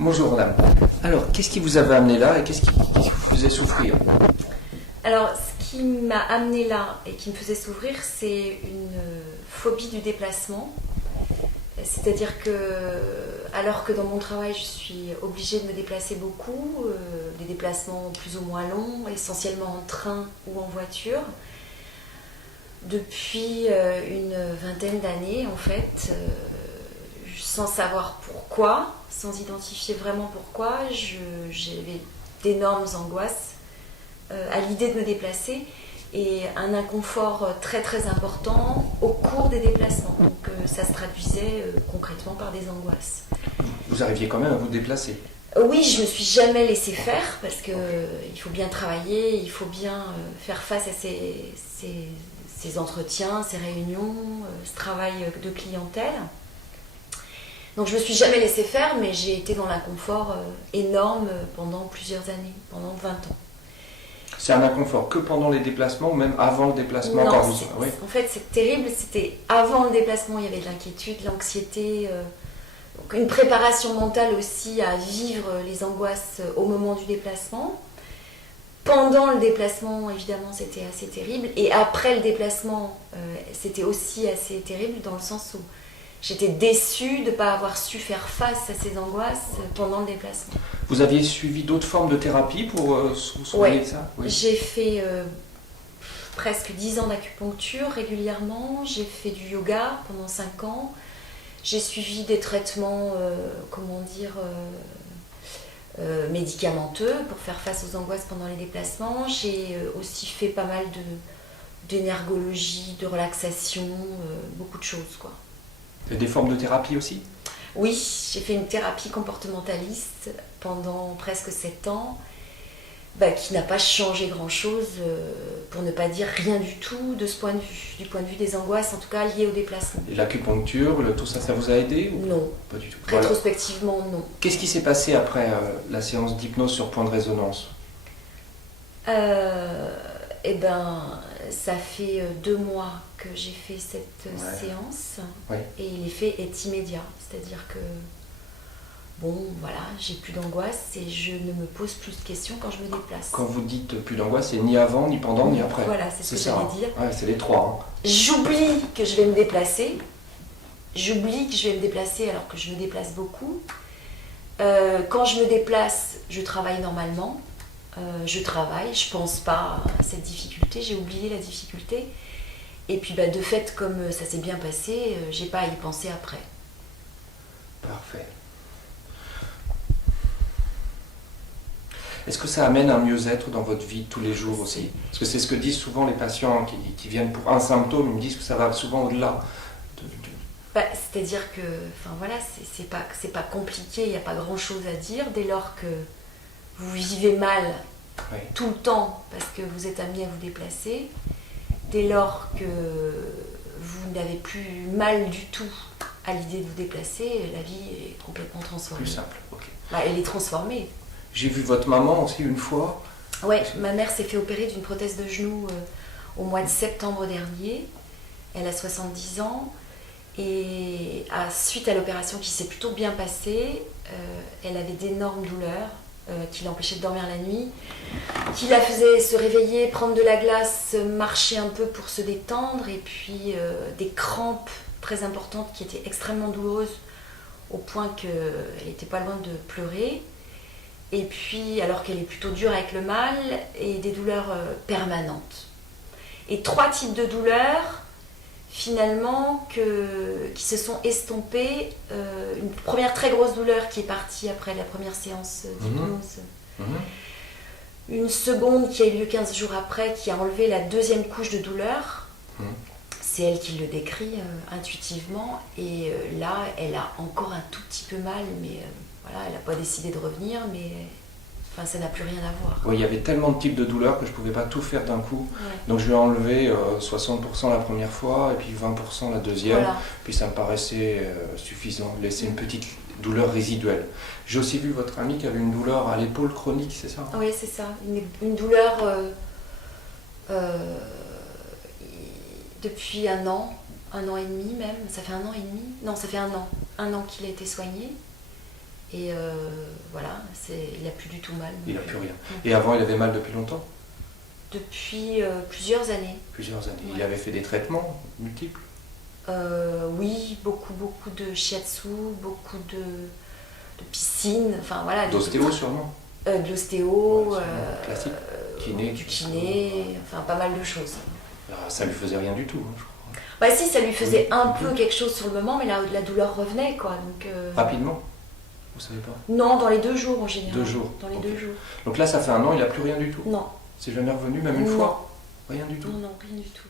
Bonjour madame. Alors, qu'est-ce qui vous avait amené là et qu'est-ce qui vous faisait souffrir? Alors, ce qui m'a amené là et qui me faisait souffrir, c'est une phobie du déplacement. C'est-à-dire que, alors que dans mon travail, je suis obligée de me déplacer beaucoup, des déplacements plus ou moins longs, essentiellement en train ou en voiture, depuis une vingtaine d'années, en fait, sans savoir pourquoi, sans identifier vraiment pourquoi, j'avais d'énormes angoisses à l'idée de me déplacer et un inconfort très très important au cours des déplacements. Donc ça se traduisait concrètement par des angoisses. Vous arriviez quand même à vous déplacer? Oui, je ne me suis jamais laissée faire parce que il faut bien travailler, il faut bien faire face à ces entretiens, ces réunions, ce travail de clientèle. Donc je ne me suis jamais laissée faire, mais j'ai été dans l'inconfort énorme pendant plusieurs années, pendant 20 ans. C'est un inconfort que pendant les déplacements ou même avant le déplacement? Non, Oui. En fait c'est terrible, c'était avant le déplacement, il y avait de l'inquiétude, l'anxiété, une préparation mentale aussi à vivre les angoisses au moment du déplacement. Pendant le déplacement, évidemment, c'était assez terrible. Et après le déplacement, c'était aussi assez terrible dans le sens où j'étais déçue de ne pas avoir su faire face à ces angoisses pendant le déplacement. Vous aviez suivi d'autres formes de thérapie pour soigner ça? Oui. J'ai fait presque 10 ans d'acupuncture régulièrement. J'ai fait du yoga pendant 5 ans. J'ai suivi des traitements, médicamenteux pour faire face aux angoisses pendant les déplacements. J'ai aussi fait pas mal d'énergologie, de relaxation, beaucoup de choses, quoi. Et des formes de thérapie aussi? Oui, j'ai fait une thérapie comportementaliste pendant presque 7 ans, qui n'a pas changé grand-chose, pour ne pas dire rien du tout de ce point de vue, du point de vue des angoisses, en tout cas liées au déplacement. Et l'acupuncture, tout ça, ça vous a aidé ou... Non. Pas du tout. Rétrospectivement, voilà. Non. Qu'est-ce qui s'est passé après la séance d'hypnose sur point de résonance? Ça fait 2 mois que j'ai fait cette séance, et l'effet est immédiat. C'est-à-dire que, j'ai plus d'angoisse et je ne me pose plus de questions quand je me déplace. Quand vous dites plus d'angoisse, c'est ni avant, ni pendant, ni après. Voilà, c'est ce que j'allais dire. Ouais, c'est les trois. J'oublie que je vais me déplacer. J'oublie que je vais me déplacer alors que je me déplace beaucoup. Quand je me déplace, je travaille normalement. Je pense pas à cette difficulté, j'ai oublié la difficulté. Et puis de fait, comme ça s'est bien passé, j'ai pas à y penser après. Parfait. Est-ce que ça amène un mieux-être dans votre vie de tous les jours aussi? Parce que c'est ce que disent souvent les patients qui viennent pour un symptôme, ils me disent que ça va souvent au-delà. C'est-à-dire que, c'est pas compliqué, il n'y a pas grand-chose à dire dès lors que vous vivez mal tout le temps parce que vous êtes amené à vous déplacer, dès lors que vous n'avez plus mal du tout à l'idée de vous déplacer, la vie est complètement transformée. Plus simple, ok. Elle est transformée. J'ai vu votre maman aussi une fois. Ouais, ma mère s'est fait opérer d'une prothèse de genou au mois de septembre dernier. Elle a 70 ans. Et suite à l'opération qui s'est plutôt bien passée, elle avait d'énormes douleurs qui l'empêchaient de dormir la nuit, qui la faisaient se réveiller, prendre de la glace, marcher un peu pour se détendre, et puis des crampes très importantes qui étaient extrêmement douloureuses au point qu'elle n'était pas loin de pleurer. Et puis, alors qu'elle est plutôt dure avec le mal, et des douleurs permanentes. Et 3 types de douleurs finalement qui se sont estompées. Une première très grosse douleur qui est partie après la première séance d'hypnose. Une seconde qui a eu lieu 15 jours après, qui a enlevé la 2e couche de douleur. C'est elle qui le décrit intuitivement. Et là, elle a encore un tout petit peu mal, mais elle n'a pas décidé de revenir, mais... ça n'a plus rien à voir. Oui, il y avait tellement de types de douleurs que je ne pouvais pas tout faire d'un coup. Ouais. Donc je lui ai enlevé 60% la première fois et puis 20% la deuxième. Voilà. Puis ça me paraissait suffisant de laisser une petite douleur résiduelle. J'ai aussi vu votre amie qui avait une douleur à l'épaule chronique, c'est ça? Oui, c'est ça. Une douleur depuis 1 an, 1 an et demi même. Ça fait 1 an et demi? Non, ça fait 1 an. 1 an qu'il a été soigné. Et voilà, il n'a plus du tout mal. Il n'a plus rien. Et avant, il avait mal depuis longtemps? Depuis plusieurs années. Plusieurs années. Ouais. Il avait fait des traitements multiples? Oui, beaucoup de shiatsu, beaucoup de piscine, enfin voilà. D'ostéo sûrement? De l'ostéo, classique. Kiné. du kiné, enfin pas mal de choses. Ça lui faisait rien du tout, hein, je crois. Bah si, ça lui faisait un peu quelque chose sur le moment, mais la douleur revenait, quoi. Donc, Rapidement? Vous savez pas? Non, dans les 2 jours en général. 2 jours. Dans les Ok. 2 jours. Donc là, ça fait 1 an, il n'a plus rien du tout? Non. C'est jamais revenu, même une fois? Rien du tout? Non, rien du tout.